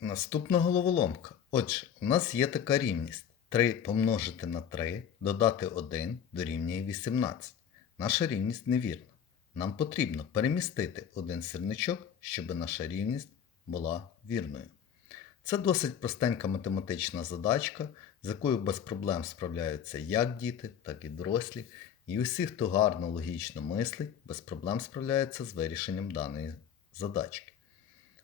Наступна головоломка. Отже, у нас є така рівність. 3 помножити на 3, додати 1 дорівнює 18. Наша рівність невірна. Нам потрібно перемістити один сірничок, щоб наша рівність була вірною. Це досить простенька математична задачка, з якою без проблем справляються як діти, так і дорослі. І усі, хто гарно логічно мислить, без проблем справляються з вирішенням даної задачки.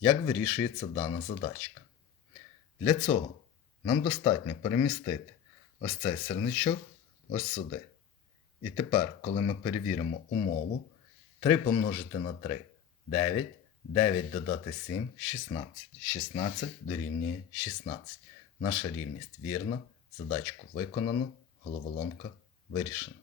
Як вирішується дана задачка? Для цього нам достатньо перемістити ось цей сірничок ось сюди. І тепер, коли ми перевіримо умову, 3 помножити на 3 9, 9 додати 7 16. 16 дорівнює 16. Наша рівність вірна, задачку виконано, головоломка вирішена.